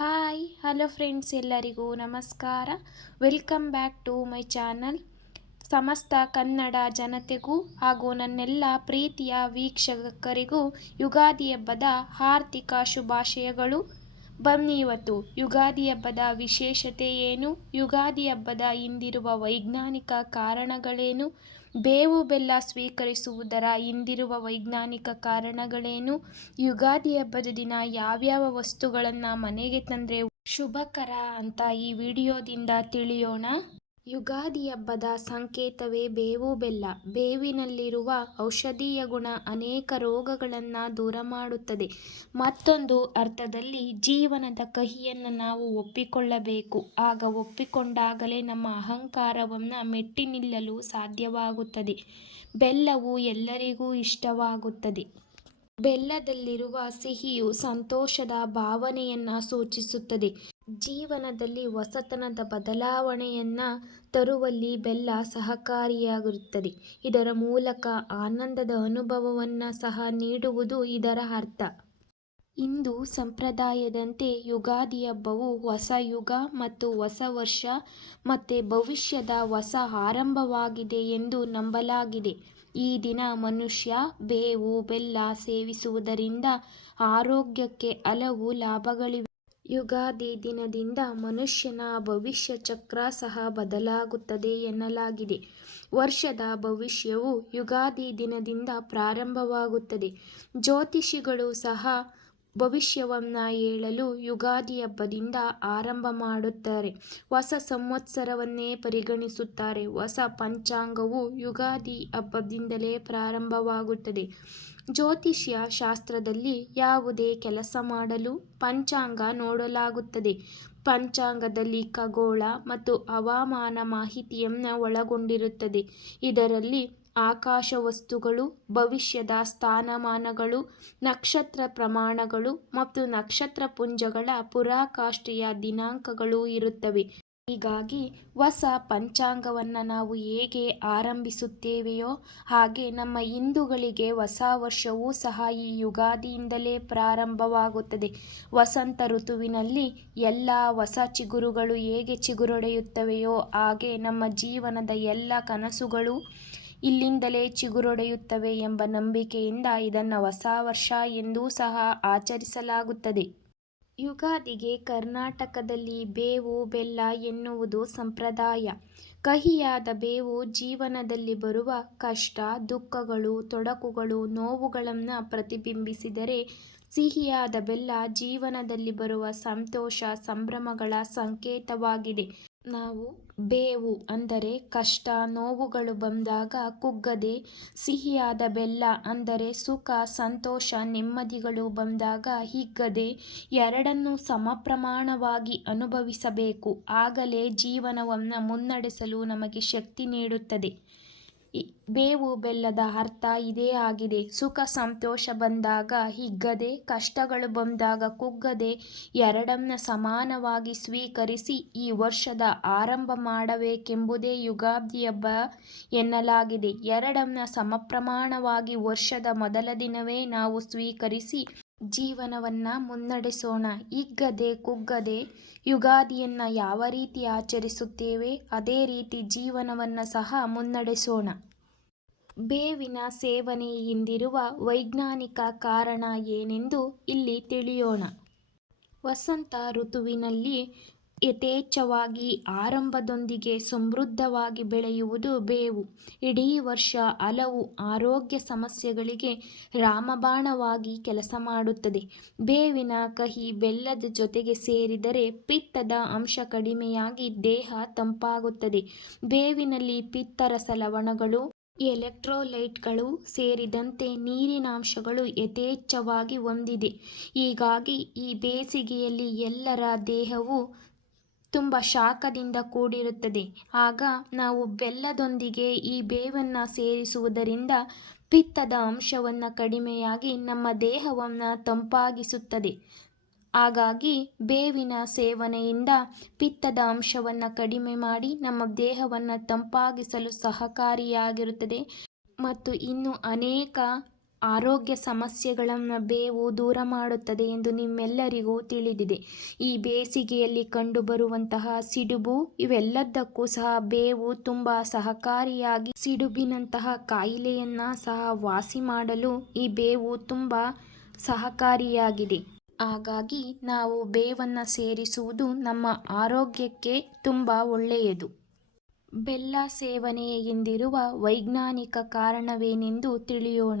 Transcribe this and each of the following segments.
Hi hello friends, ಎಲ್ಲರಿಗೂ ನಮಸ್ಕಾರ. Welcome back to my channel. ಸಮಸ್ತ ಕನ್ನಡ ಜನತೆಗೂ ಹಾಗೂ ನನ್ನೆಲ್ಲ ಪ್ರೀತಿಯ ವೀಕ್ಷಕರಿಗೂ ಯುಗಾದಿ ಹಬ್ಬದ ಆರ್ಥಿಕ ಶುಭಾಶಯಗಳು. ಬನ್ನಿ, ಇವತ್ತು ಯುಗಾದಿ ಹಬ್ಬದ ವಿಶೇಷತೆ ಏನು, ಯುಗಾದಿ ಹಬ್ಬದ ಹಿಂದಿರುವ ವೈಜ್ಞಾನಿಕ ಕಾರಣಗಳೇನು, ಬೇವು ಬೆಲ್ಲ ಸ್ವೀಕರಿಸುವುದರ ಹಿಂದಿರುವ ವೈಜ್ಞಾನಿಕ ಕಾರಣಗಳೇನು, ಯುಗಾದಿ ಹಬ್ಬದ ದಿನ ಯಾವ್ಯಾವ ವಸ್ತುಗಳನ್ನು ಮನೆಗೆ ತಂದರೆ ಶುಭಕರ ಅಂತ ಈ ವಿಡಿಯೋದಿಂದ ತಿಳಿಯೋಣ. ಯುಗಾದಿ ಹಬ್ಬದ ಸಂಕೇತವೇ ಬೇವು ಬೆಲ್ಲ. ಬೇವಿನಲ್ಲಿರುವ ಔಷಧೀಯ ಗುಣ ಅನೇಕ ರೋಗಗಳನ್ನು ದೂರ ಮಾಡುತ್ತದೆ. ಮತ್ತೊಂದು ಅರ್ಥದಲ್ಲಿ ಜೀವನದ ಕಹಿಯನ್ನು ನಾವು ಒಪ್ಪಿಕೊಳ್ಳಬೇಕು. ಆಗ ಒಪ್ಪಿಕೊಂಡಾಗಲೇ ನಮ್ಮ ಅಹಂಕಾರವನ್ನು ಮೆಟ್ಟಿ ನಿಲ್ಲಲು ಸಾಧ್ಯವಾಗುತ್ತದೆ. ಬೆಲ್ಲವು ಎಲ್ಲರಿಗೂ ಇಷ್ಟವಾಗುತ್ತದೆ. ಬೆಲ್ಲದಲ್ಲಿರುವ ಸಿಹಿಯು ಸಂತೋಷದ ಭಾವನೆಯನ್ನು ಸೂಚಿಸುತ್ತದೆ. ಜೀವನದಲ್ಲಿ ಹೊಸತನದ ಬದಲಾವಣೆಯನ್ನು ತರುವಲ್ಲಿ ಬೆಲ್ಲ ಸಹಕಾರಿಯಾಗಿರುತ್ತದೆ. ಇದರ ಮೂಲಕ ಆನಂದದ ಅನುಭವವನ್ನು ಸಹ ನೀಡುವುದು ಇದರ ಅರ್ಥ. ಹಿಂದೂ ಸಂಪ್ರದಾಯದಂತೆ ಯುಗಾದಿ ಹಬ್ಬವು ಹೊಸ ಯುಗ ಮತ್ತು ಹೊಸ ವರ್ಷ ಮತ್ತು ಭವಿಷ್ಯದ ಹೊಸ ಆರಂಭವಾಗಿದೆ ಎಂದು ನಂಬಲಾಗಿದೆ. ಈ ದಿನ ಮನುಷ್ಯ ಬೇವು ಬೆಲ್ಲ ಸೇವಿಸುವುದರಿಂದ ಆರೋಗ್ಯಕ್ಕೆ ಹಲವು ಲಾಭಗಳಿವೆ. ಯುಗಾದಿ ದಿನದಿಂದ ಮನುಷ್ಯನ ಭವಿಷ್ಯ ಚಕ್ರ ಸಹ ಬದಲಾಗುತ್ತದೆ ಎನ್ನಲಾಗಿದೆ. ವರ್ಷದ ಭವಿಷ್ಯವು ಯುಗಾದಿ ದಿನದಿಂದ ಪ್ರಾರಂಭವಾಗುತ್ತದೆ. ಜ್ಯೋತಿಷಿಗಳು ಸಹ ಭವಿಷ್ಯವನ್ನು ಹೇಳಲು ಯುಗಾದಿ ಹಬ್ಬದಿಂದ ಆರಂಭ ಮಾಡುತ್ತಾರೆ. ಹೊಸ ಸಂವತ್ಸರವನ್ನೇ ಪರಿಗಣಿಸುತ್ತಾರೆ. ಹೊಸ ಪಂಚಾಂಗವು ಯುಗಾದಿ ಹಬ್ಬದಿಂದಲೇ ಪ್ರಾರಂಭವಾಗುತ್ತದೆ. ಜ್ಯೋತಿಷ್ಯ ಶಾಸ್ತ್ರದಲ್ಲಿ ಯಾವುದೇ ಕೆಲಸ ಮಾಡಲು ಪಂಚಾಂಗ ನೋಡಲಾಗುತ್ತದೆ. ಪಂಚಾಂಗದಲ್ಲಿ ಖಗೋಳ ಮತ್ತು ಹವಾಮಾನ ಮಾಹಿತಿಯನ್ನು ಒಳಗೊಂಡಿರುತ್ತದೆ. ಇದರಲ್ಲಿ ಆಕಾಶ ವಸ್ತುಗಳು, ಭವಿಷ್ಯದ ಸ್ಥಾನಮಾನಗಳು, ನಕ್ಷತ್ರ ಪ್ರಮಾಣಗಳು ಮತ್ತು ನಕ್ಷತ್ರ ಪುಂಜಗಳ ಪರಾಕಾಷ್ಠೆಯ ದಿನಾಂಕಗಳು ಇರುತ್ತವೆ. ಹೀಗಾಗಿ ಹೊಸ ಪಂಚಾಂಗವನ್ನು ನಾವು ಹೇಗೆ ಆರಂಭಿಸುತ್ತೇವೆಯೋ ಹಾಗೆ ನಮ್ಮ ಹಿಂದೂಗಳಿಗೆ ಹೊಸ ವರ್ಷವೂ ಸಹ ಈ ಯುಗಾದಿಯಿಂದಲೇ ಪ್ರಾರಂಭವಾಗುತ್ತದೆ. ವಸಂತ ಋತುವಿನಲ್ಲಿ ಎಲ್ಲ ಹೊಸ ಚಿಗುರುಗಳು ಹೇಗೆ ಚಿಗುರೊಡೆಯುತ್ತವೆಯೋ ಹಾಗೆ ನಮ್ಮ ಜೀವನದ ಎಲ್ಲ ಕನಸುಗಳು ಇಲ್ಲಿಂದಲೇ ಚಿಗುರೊಡೆಯುತ್ತವೆ ಎಂಬ ನಂಬಿಕೆಯಿಂದ ಇದನ್ನು ಹೊಸ ವರ್ಷ ಎಂದೂ ಸಹ ಆಚರಿಸಲಾಗುತ್ತದೆ. ಯುಗಾದಿಗೆ ಕರ್ನಾಟಕದಲ್ಲಿ ಬೇವು ಬೆಲ್ಲ ಎನ್ನುವುದು ಸಂಪ್ರದಾಯ. ಕಹಿಯಾದ ಬೇವು ಜೀವನದಲ್ಲಿ ಬರುವ ಕಷ್ಟ, ದುಃಖಗಳು, ತೊಡಕುಗಳು, ನೋವುಗಳನ್ನು ಪ್ರತಿಬಿಂಬಿಸಿದರೆ, ಸಿಹಿಯಾದ ಬೆಲ್ಲ ಜೀವನದಲ್ಲಿ ಬರುವ ಸಂತೋಷ, ಸಂಭ್ರಮಗಳ ಸಂಕೇತವಾಗಿದೆ. ನಾವು ಬೇವು ಅಂದರೆ ಕಷ್ಟ, ನೋವುಗಳು ಬಂದಾಗ ಕುಗ್ಗದೆ, ಸಿಹಿಯಾದ ಬೆಲ್ಲ ಅಂದರೆ ಸುಖ, ಸಂತೋಷ, ನೆಮ್ಮದಿಗಳು ಬಂದಾಗ ಹಿಗ್ಗದೆ ಎರಡನ್ನೂ ಸಮಪ್ರಮಾಣವಾಗಿ ಅನುಭವಿಸಬೇಕು. ಆಗಲೇ ಜೀವನವನ್ನು ಮುನ್ನಡೆಸಲು ನಮಗೆ ಶಕ್ತಿ ನೀಡುತ್ತದೆ. ಬೇವು ಬೆಲ್ಲದ ಅರ್ಥ ಇದೇ ಆಗಿದೆ. ಸುಖ ಸಂತೋಷ ಬಂದಾಗ ಹಿಗ್ಗದೆ, ಕಷ್ಟಗಳು ಬಂದಾಗ ಕುಗ್ಗದೆ ಎರಡನ್ನ ಸಮಾನವಾಗಿ ಸ್ವೀಕರಿಸಿ ಈ ವರ್ಷದ ಆರಂಭ ಮಾಡಬೇಕೆಂಬುದೇ ಯುಗಾದಿ ಹಬ್ಬ ಎನ್ನಲಾಗಿದೆ. ಎರಡನ್ನ ಸಮಪ್ರಮಾಣವಾಗಿ ವರ್ಷದ ಮೊದಲ ದಿನವೇ ನಾವು ಸ್ವೀಕರಿಸಿ ಜೀವನವನ್ನು ಮುನ್ನಡೆಸೋಣ. ಹಿಗ್ಗದೆ ಕುಗ್ಗದೆ ಯುಗಾದಿಯನ್ನು ಯಾವ ರೀತಿ ಆಚರಿಸುತ್ತೇವೆ ಅದೇ ರೀತಿ ಜೀವನವನ್ನು ಸಹ ಮುನ್ನಡೆಸೋಣ. ಬೇವಿನ ಸೇವನೆ ಹಿಂದಿರುವ ವೈಜ್ಞಾನಿಕ ಕಾರಣ ಏನೆಂದು ಇಲ್ಲಿ ತಿಳಿಯೋಣ. ವಸಂತ ಋತುವಿನಲ್ಲಿ ಯಥೇಚ್ಛವಾಗಿ ಆರಂಭದೊಂದಿಗೆ ಸಮೃದ್ಧವಾಗಿ ಬೆಳೆಯುವುದು ಬೇವು. ಇಡೀ ವರ್ಷ ಹಲವು ಆರೋಗ್ಯ ಸಮಸ್ಯೆಗಳಿಗೆ ರಾಮಬಾಣವಾಗಿ ಕೆಲಸ ಮಾಡುತ್ತದೆ. ಬೇವಿನ ಕಹಿ ಬೆಲ್ಲದ ಜೊತೆಗೆ ಸೇರಿದರೆ ಪಿತ್ತದ ಅಂಶ ಕಡಿಮೆಯಾಗಿ ದೇಹ ತಂಪಾಗುತ್ತದೆ. ಬೇವಿನಲ್ಲಿ ಪಿತ್ತರಸ ಲವಣಗಳು, ಎಲೆಕ್ಟ್ರೋಲೈಟ್ಗಳು ಸೇರಿದಂತೆ ನೀರಿನಾಂಶಗಳು ಯಥೇಚ್ಛವಾಗಿ ಹೊಂದಿದೆ. ಹೀಗಾಗಿ ಈ ಬೇಸಿಗೆಯಲ್ಲಿ ಎಲ್ಲರ ದೇಹವು ತುಂಬ ಶಾಖದಿಂದ ಕೂಡಿರುತ್ತದೆ. ಆಗ ನಾವು ಬೆಲ್ಲದೊಂದಿಗೆ ಈ ಬೇವನ್ನು ಸೇರಿಸುವುದರಿಂದ ಪಿತ್ತದ ಅಂಶವನ್ನು ಕಡಿಮೆಯಾಗಿ ನಮ್ಮ ದೇಹವನ್ನು ತಂಪಾಗಿಸುತ್ತದೆ. ಹಾಗಾಗಿ ಬೇವಿನ ಸೇವನೆಯಿಂದ ಪಿತ್ತದ ಅಂಶವನ್ನು ಕಡಿಮೆ ಮಾಡಿ ನಮ್ಮ ದೇಹವನ್ನು ತಂಪಾಗಿಸಲು ಸಹಕಾರಿಯಾಗಿರುತ್ತದೆ. ಮತ್ತು ಇನ್ನು ಅನೇಕ ಆರೋಗ್ಯ ಸಮಸ್ಯೆಗಳನ್ನು ಬೇವು ದೂರ ಮಾಡುತ್ತದೆ ಎಂದು ನಿಮ್ಮೆಲ್ಲರಿಗೂ ತಿಳಿದಿದೆ. ಈ ಬೇಸಿಗೆಯಲ್ಲಿ ಕಂಡುಬರುವಂತಹ ಸಿಡುಬು ಇವೆಲ್ಲದಕ್ಕೂ ಸಹ ಬೇವು ತುಂಬ ಸಹಕಾರಿಯಾಗಿ ಸಿಡುಬಿನಂತಹ ಕಾಯಿಲೆಯನ್ನು ಸಹ ವಾಸಿ ಮಾಡಲು ಈ ಬೇವು ತುಂಬ ಸಹಕಾರಿಯಾಗಿದೆ. ಹಾಗಾಗಿ ನಾವು ಬೇವನ್ನು ಸೇರಿಸುವುದು ನಮ್ಮ ಆರೋಗ್ಯಕ್ಕೆ ತುಂಬ ಒಳ್ಳೆಯದು. ಬೆಲ್ಲ ಸೇವನೆ ಎಂದಿರುವ ವೈಜ್ಞಾನಿಕ ಕಾರಣವೇನೆಂದು ತಿಳಿಯೋಣ.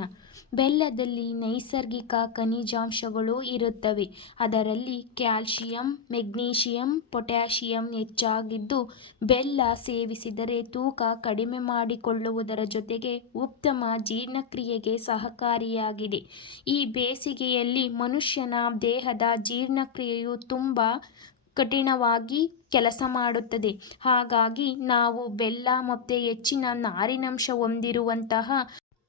ಬೆಲ್ಲದಲ್ಲಿ ನೈಸರ್ಗಿಕ ಖನಿಜಾಂಶಗಳು ಇರುತ್ತವೆ. ಅದರಲ್ಲಿ ಕ್ಯಾಲ್ಸಿಯಂ, ಮೆಗ್ನೀಷಿಯಂ, ಪೊಟ್ಯಾಷಿಯಂ ಹೆಚ್ಚಾಗಿದ್ದು ಬೆಲ್ಲ ಸೇವಿಸಿದರೆ ತೂಕ ಕಡಿಮೆ ಮಾಡಿಕೊಳ್ಳುವುದರ ಜೊತೆಗೆ ಉತ್ತಮ ಜೀರ್ಣಕ್ರಿಯೆಗೆ ಸಹಕಾರಿಯಾಗಿದೆ. ಈ ಬೇಸಿಗೆಯಲ್ಲಿ ಮನುಷ್ಯನ ದೇಹದ ಜೀರ್ಣಕ್ರಿಯೆಯು ತುಂಬ ಕಠಿಣವಾಗಿ ಕೆಲಸ ಮಾಡುತ್ತದೆ. ಹಾಗಾಗಿ ನಾವು ಬೆಲ್ಲ ಮತ್ತು ಹೆಚ್ಚಿನ ನಾರಿನಂಶ ಹೊಂದಿರುವಂತಹ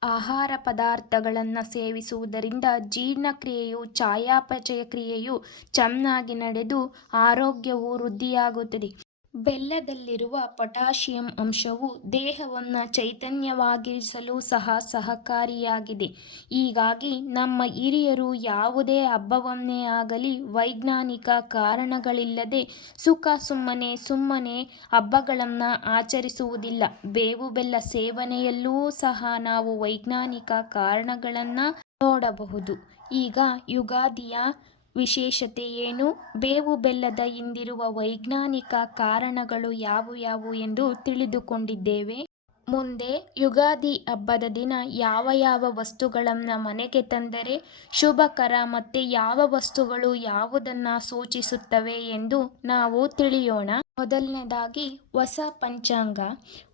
ಆಹಾರ ಪದಾರ್ಥಗಳನ್ನು ಸೇವಿಸುವುದರಿಂದ ಜೀರ್ಣಕ್ರಿಯೆಯು ಚಯಾಪಚಯ ಕ್ರಿಯೆಯು ಚೆನ್ನಾಗಿ ನಡೆದು ಆರೋಗ್ಯವು ವೃದ್ಧಿಯಾಗುತ್ತದೆ. ಬೆಲ್ಲದಲ್ಲಿರುವ ಪೊಟ್ಯಾಷಿಯಂ ಅಂಶವು ದೇಹವನ್ನು ಚೈತನ್ಯವಾಗಿರಿಸಲು ಸಹ ಸಹಕಾರಿಯಾಗಿದೆ. ಹೀಗಾಗಿ ನಮ್ಮ ಹಿರಿಯರು ಯಾವುದೇ ಹಬ್ಬವನ್ನೇ ಆಗಲಿ ವೈಜ್ಞಾನಿಕ ಕಾರಣಗಳಿಲ್ಲದೆ ಸುಮ್ಮನೆ ಹಬ್ಬಗಳನ್ನು ಆಚರಿಸುವುದಿಲ್ಲ. ಬೇವು ಬೆಲ್ಲ ಸೇವನೆಯಲ್ಲೂ ಸಹ ನಾವು ವೈಜ್ಞಾನಿಕ ಕಾರಣಗಳನ್ನು ನೋಡಬಹುದು. ಈಗ ಯುಗಾದಿಯ ವಿಶೇಷತೆ ಏನು, ಬೇವು ಬೆಲ್ಲದ ಹಿಂದಿರುವ ವೈಜ್ಞಾನಿಕ ಕಾರಣಗಳು ಯಾವುವು ಎಂದು ತಿಳಿದುಕೊಂಡಿದ್ದೇವೆ. ಮುಂದೆ ಯುಗಾದಿ ಹಬ್ಬದ ದಿನ ಯಾವ ವಸ್ತುಗಳನ್ನು ಮನೆಗೆ ತಂದರೆ ಶುಭಕರ ಮತ್ತು ಯಾವ ವಸ್ತುಗಳು ಯಾವುದನ್ನು ಸೂಚಿಸುತ್ತವೆ ಎಂದು ನಾವು ತಿಳಿಯೋಣ. ಮೊದಲನೇದಾಗಿ ಹೊಸ ಪಂಚಾಂಗ.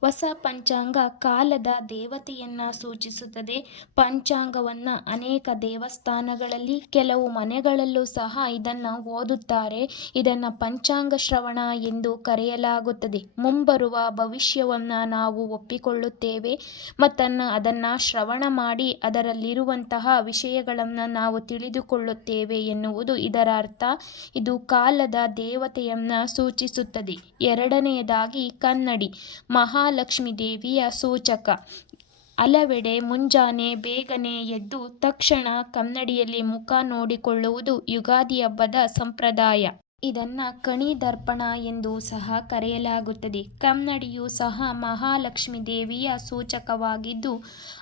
ಹೊಸ ಪಂಚಾಂಗ ಕಾಲದ ದೇವತೆಯನ್ನು ಸೂಚಿಸುತ್ತದೆ. ಪಂಚಾಂಗವನ್ನು ಅನೇಕ ದೇವಸ್ಥಾನಗಳಲ್ಲಿ ಕೆಲವು ಮನೆಗಳಲ್ಲೂ ಸಹ ಇದನ್ನು ಓದುತ್ತಾರೆ. ಇದನ್ನು ಪಂಚಾಂಗ ಶ್ರವಣ ಎಂದು ಕರೆಯಲಾಗುತ್ತದೆ. ಮುಂಬರುವ ಭವಿಷ್ಯವನ್ನು ನಾವು ಒಪ್ಪಿಕೊಳ್ಳುತ್ತೇವೆ ಮತ್ತು ಅದನ್ನು ಶ್ರವಣ ಮಾಡಿ ಅದರಲ್ಲಿರುವಂತಹ ವಿಷಯಗಳನ್ನು ನಾವು ತಿಳಿದುಕೊಳ್ಳುತ್ತೇವೆ ಎನ್ನುವುದು ಇದರ ಅರ್ಥ. ಇದು ಕಾಲದ ದೇವತೆಯನ್ನು ಸೂಚಿಸುತ್ತದೆ. ಎರಡನೆಯದಾಗಿ ಕನ್ನಡಿ, ಮಹಾಲಕ್ಷ್ಮೀ ದೇವಿಯ ಸೂಚಕ. ಹಲವೆಡೆ ಮುಂಜಾನೆ ಬೇಗನೆ ಎದ್ದು ತಕ್ಷಣ ಕನ್ನಡಿಯಲ್ಲಿ ಮುಖ ನೋಡಿಕೊಳ್ಳುವುದು ಯುಗಾದಿ ಹಬ್ಬದ ಸಂಪ್ರದಾಯ. ಇದನ್ನು ಕಣಿ ದರ್ಪಣ ಎಂದು ಸಹ ಕರೆಯಲಾಗುತ್ತದೆ. ಕನ್ನಡಿಯು ಸಹ ಮಹಾಲಕ್ಷ್ಮೀ ದೇವಿಯ ಸೂಚಕವಾಗಿದ್ದು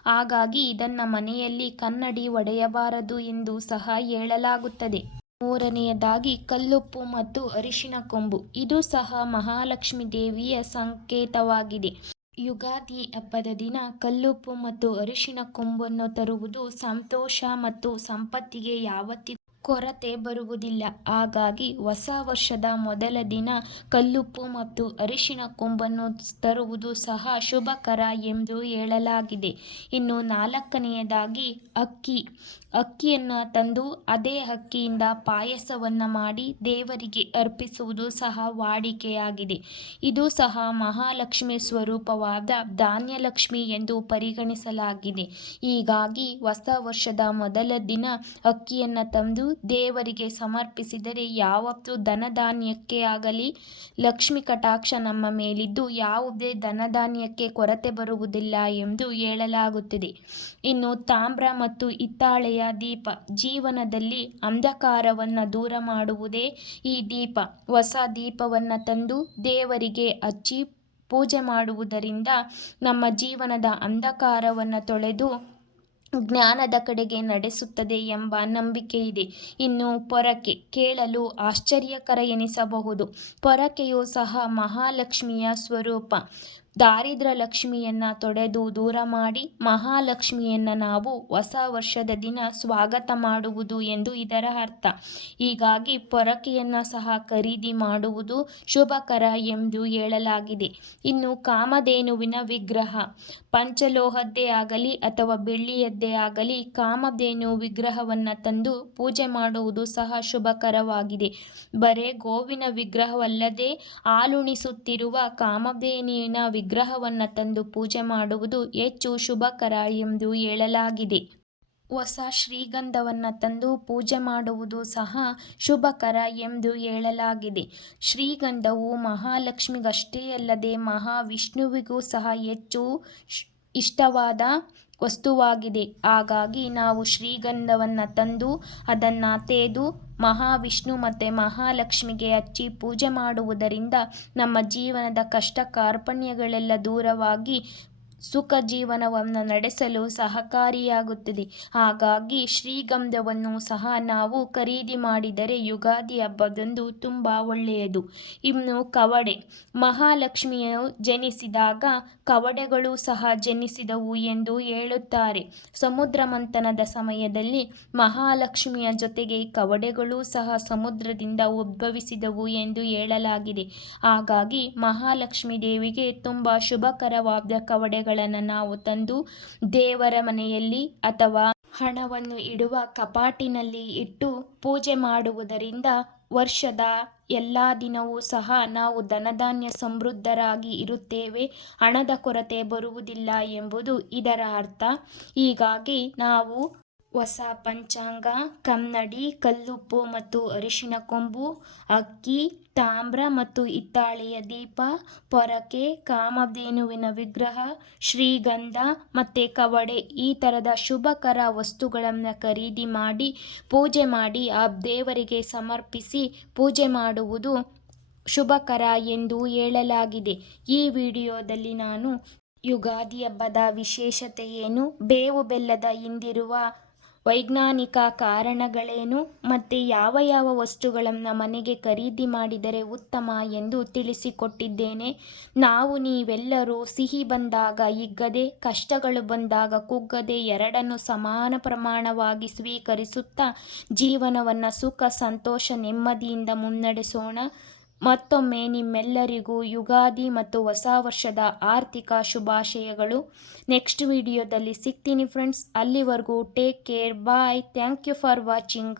ಹಾಗಾಗಿ ಇದನ್ನು ಮನೆಯಲ್ಲಿ ಕನ್ನಡಿ ಒಡೆಯಬಾರದು ಎಂದು ಸಹ ಹೇಳಲಾಗುತ್ತದೆ. ಮೂರನೆಯದಾಗಿ ಕಲ್ಲುಪ್ಪು ಮತ್ತು ಅರಿಶಿನ ಕೊಂಬು. ಇದು ಸಹ ಮಹಾಲಕ್ಷ್ಮೀ ದೇವಿಯ ಸಂಕೇತವಾಗಿದೆ. ಯುಗಾದಿ ಹಬ್ಬದ ದಿನ ಕಲ್ಲುಪ್ಪು ಮತ್ತು ಅರಿಶಿನ ಕೊಂಬನ್ನು ತರುವುದು ಸಂತೋಷ ಮತ್ತು ಸಂಪತ್ತಿಗೆ ಯಾವತ್ತಿಗೂ ಕೊರತೆ ಬರುವುದಿಲ್ಲ. ಹಾಗಾಗಿ ಹೊಸ ವರ್ಷದ ಮೊದಲ ದಿನ ಕಲ್ಲುಪ್ಪು ಮತ್ತು ಅರಿಶಿನ ಕೊಂಬನ್ನು ತರುವುದು ಸಹ ಶುಭಕರ ಎಂದು ಹೇಳಲಾಗಿದೆ. ಇನ್ನು ನಾಲ್ಕನೆಯದಾಗಿ ಅಕ್ಕಿಯನ್ನು ತಂದು ಅದೇ ಅಕ್ಕಿಯಿಂದ ಪಾಯಸವನ್ನು ಮಾಡಿ ದೇವರಿಗೆ ಅರ್ಪಿಸುವುದು ಸಹ ವಾಡಿಕೆಯಾಗಿದೆ. ಇದು ಸಹ ಮಹಾಲಕ್ಷ್ಮಿ ಸ್ವರೂಪವಾದ ಧಾನ್ಯಲಕ್ಷ್ಮಿ ಎಂದು ಪರಿಗಣಿಸಲಾಗಿದೆ. ಹೀಗಾಗಿ ಹೊಸ ವರ್ಷದ ಮೊದಲ ದಿನ ಅಕ್ಕಿಯನ್ನು ತಂದು ದೇವರಿಗೆ ಸಮರ್ಪಿಸಿದರೆ ಯಾವತ್ತೂ ಧನಧಾನ್ಯಕ್ಕೆ ಆಗಲಿ ಲಕ್ಷ್ಮಿ ಕಟಾಕ್ಷ ನಮ್ಮ ಮೇಲಿದ್ದು ಯಾವುದೇ ಧನಧಾನ್ಯಕ್ಕೆ ಕೊರತೆ ಬರುವುದಿಲ್ಲ ಎಂದು ಹೇಳಲಾಗುತ್ತದೆ. ಇನ್ನು ತಾಮ್ರ ಮತ್ತು ಹಿತ್ತಾಳೆಯ ದೀಪ. ಜೀವನದಲ್ಲಿ ಅಂಧಕಾರವನ್ನು ದೂರ ಮಾಡುವುದೇ ಈ ದೀಪ. ಹೊಸ ದೀಪವನ್ನು ತಂದು ದೇವರಿಗೆ ಹಚ್ಚಿ ಪೂಜೆ ಮಾಡುವುದರಿಂದ ನಮ್ಮ ಜೀವನದ ಅಂಧಕಾರವನ್ನು ತೊಳೆದು ಜ್ಞಾನದ ಕಡೆಗೆ ನಡೆಸುತ್ತದೆ ಎಂಬ ನಂಬಿಕೆ ಇದೆ. ಇನ್ನು ಪೊರಕೆ ಕೇಳಲು ಆಶ್ಚರ್ಯಕರ ಎನಿಸಬಹುದು. ಪೊರಕೆಯು ಸಹ ಮಹಾಲಕ್ಷ್ಮಿಯ ಸ್ವರೂಪ. ದಾರಿದ್ರ್ಯ ಲಕ್ಷ್ಮಿಯನ್ನು ತೊಡೆದು ದೂರ ಮಾಡಿ ಮಹಾಲಕ್ಷ್ಮಿಯನ್ನು ನಾವು ಹೊಸ ವರ್ಷದ ದಿನ ಸ್ವಾಗತ ಮಾಡುವುದು ಎಂದು ಇದರ ಅರ್ಥ. ಹೀಗಾಗಿ ಪೊರಕೆಯನ್ನು ಸಹ ಖರೀದಿ ಮಾಡುವುದು ಶುಭಕರ ಎಂದು ಹೇಳಲಾಗಿದೆ. ಇನ್ನು ಕಾಮಧೇನುವಿನ ವಿಗ್ರಹ. ಪಂಚಲೋಹದ್ದೇ ಆಗಲಿ ಅಥವಾ ಬೆಳ್ಳಿಯದ್ದೇ ಆಗಲಿ ಕಾಮಧೇನು ವಿಗ್ರಹವನ್ನು ತಂದು ಪೂಜೆ ಮಾಡುವುದು ಸಹ ಶುಭಕರವಾಗಿದೆ. ಬರೇ ಗೋವಿನ ವಿಗ್ರಹವಲ್ಲದೆ ಹಾಲುಣಿಸುತ್ತಿರುವ ಕಾಮಧೇನುವಿನ ವಿಗ್ರಹವನ್ನು ತಂದು ಪೂಜೆ ಮಾಡುವುದು ಹೆಚ್ಚು ಶುಭಕರ ಎಂದು ಹೇಳಲಾಗಿದೆ. ಹೊಸ ಶ್ರೀಗಂಧವನ್ನು ತಂದು ಪೂಜೆ ಮಾಡುವುದು ಸಹ ಶುಭಕರ ಎಂದು ಹೇಳಲಾಗಿದೆ. ಶ್ರೀಗಂಧವು ಮಹಾಲಕ್ಷ್ಮಿಗಷ್ಟೇ ಅಲ್ಲದೆ ಮಹಾವಿಷ್ಣುವಿಗೂ ಸಹ ಹೆಚ್ಚು ಇಷ್ಟವಾದ ವಸ್ತುವಾಗಿದೆ. ಹಾಗಾಗಿ ನಾವು ಶ್ರೀಗಂಧವನ್ನು ತಂದು ಅದನ್ನು ತೇದು ಮಹಾವಿಷ್ಣು ಮತ್ತು ಮಹಾಲಕ್ಷ್ಮಿಗೆ ಹಚ್ಚಿ ಪೂಜೆ ಮಾಡುವುದರಿಂದ ನಮ್ಮ ಜೀವನದ ಕಷ್ಟ ಕಾರ್ಪಣ್ಯಗಳೆಲ್ಲ ದೂರವಾಗಿ ಸುಖ ಜೀವನವನ್ನು ನಡೆಸಲು ಸಹಕಾರಿಯಾಗುತ್ತದೆ. ಹಾಗಾಗಿ ಶ್ರೀಗಂಧವನ್ನು ಸಹ ನಾವು ಖರೀದಿ ಮಾಡಿದರೆ ಯುಗಾದಿ ಹಬ್ಬದಂದು ತುಂಬ ಒಳ್ಳೆಯದು. ಇನ್ನು ಕವಡೆ, ಮಹಾಲಕ್ಷ್ಮಿಯು ಜನಿಸಿದಾಗ ಕವಡೆಗಳು ಸಹ ಜನಿಸಿದವು ಎಂದು ಹೇಳುತ್ತಾರೆ. ಸಮುದ್ರ ಮಂಥನದ ಸಮಯದಲ್ಲಿ ಮಹಾಲಕ್ಷ್ಮಿಯ ಜೊತೆಗೆ ಕವಡೆಗಳು ಸಹ ಸಮುದ್ರದಿಂದ ಉದ್ಭವಿಸಿದವು ಎಂದು ಹೇಳಲಾಗಿದೆ. ಹಾಗಾಗಿ ಮಹಾಲಕ್ಷ್ಮೀ ದೇವಿಗೆ ತುಂಬ ಶುಭಕರವಾದ ಕವಡೆಗಳನ್ನು ನಾವು ತಂದು ದೇವರ ಮನೆಯಲ್ಲಿ ಅಥವಾ ಹಣವನ್ನು ಇಡುವ ಕಪಾಟಿನಲ್ಲಿ ಇಟ್ಟು ಪೂಜೆ ಮಾಡುವುದರಿಂದ ವರ್ಷದ ಎಲ್ಲ ದಿನವೂ ಸಹ ನಾವು ಧನಧಾನ್ಯ ಸಮೃದ್ಧರಾಗಿ ಇರುತ್ತೇವೆ, ಹಣದ ಕೊರತೆ ಬರುವುದಿಲ್ಲ ಎಂಬುದು ಇದರ ಅರ್ಥ. ಹೀಗಾಗಿ ನಾವು ಹೊಸ ಪಂಚಾಂಗ, ಕನ್ನಡಿ, ಕಲ್ಲುಪ್ಪು ಮತ್ತು ಅರಿಶಿನ ಕೊಂಬು, ಅಕ್ಕಿ, ತಾಮ್ರ ಮತ್ತು ಹಿತ್ತಾಳೆಯ ದೀಪ, ಪೊರಕೆ, ಕಾಮಧೇನುವಿನ ವಿಗ್ರಹ, ಶ್ರೀಗಂಧ ಮತ್ತು ಕವಡೆ ಈ ಥರದ ಶುಭಕರ ವಸ್ತುಗಳನ್ನು ಖರೀದಿ ಮಾಡಿ ಪೂಜೆ ಮಾಡಿ ಆ ದೇವರಿಗೆ ಸಮರ್ಪಿಸಿ ಪೂಜೆ ಮಾಡುವುದು ಶುಭಕರ ಎಂದು ಹೇಳಲಾಗಿದೆ. ಈ ವಿಡಿಯೋದಲ್ಲಿ ನಾನು ಯುಗಾದಿ ಹಬ್ಬದ ವಿಶೇಷತೆ ಏನು, ಬೇವು ಬೆಲ್ಲದ ಹಿಂದಿರುವ ವೈಜ್ಞಾನಿಕ ಕಾರಣಗಳೇನು ಮತ್ತು ಯಾವ ಯಾವ ವಸ್ತುಗಳನ್ನು ಮನೆಗೆ ಖರೀದಿ ಮಾಡಿದರೆ ಉತ್ತಮ ಎಂದು ತಿಳಿಸಿಕೊಟ್ಟಿದ್ದೇನೆ. ನೀವೆಲ್ಲರೂ ಸಿಹಿ ಬಂದಾಗ ಹಿಗ್ಗದೆ, ಕಷ್ಟಗಳು ಬಂದಾಗ ಕುಗ್ಗದೆ ಎರಡನ್ನು ಸಮಾನ ಪ್ರಮಾಣವಾಗಿ ಸ್ವೀಕರಿಸುತ್ತಾ ಜೀವನವನ್ನು ಸುಖ, ಸಂತೋಷ, ನೆಮ್ಮದಿಯಿಂದ ಮುನ್ನಡೆಸೋಣ. ಮತ್ತೊಮ್ಮೆ ನಿಮ್ಮೆಲ್ಲರಿಗೂ ಯುಗಾದಿ ಮತ್ತು ಹೊಸ ವರ್ಷದ ಆರ್ಥಿಕ ಶುಭಾಶಯಗಳು. ನೆಕ್ಸ್ಟ್ ವಿಡಿಯೋದಲ್ಲಿ ಸಿಗ್ತೀನಿ ಫ್ರೆಂಡ್ಸ್. ಅಲ್ಲಿವರೆಗೂ take care, bye. Thank you for watching.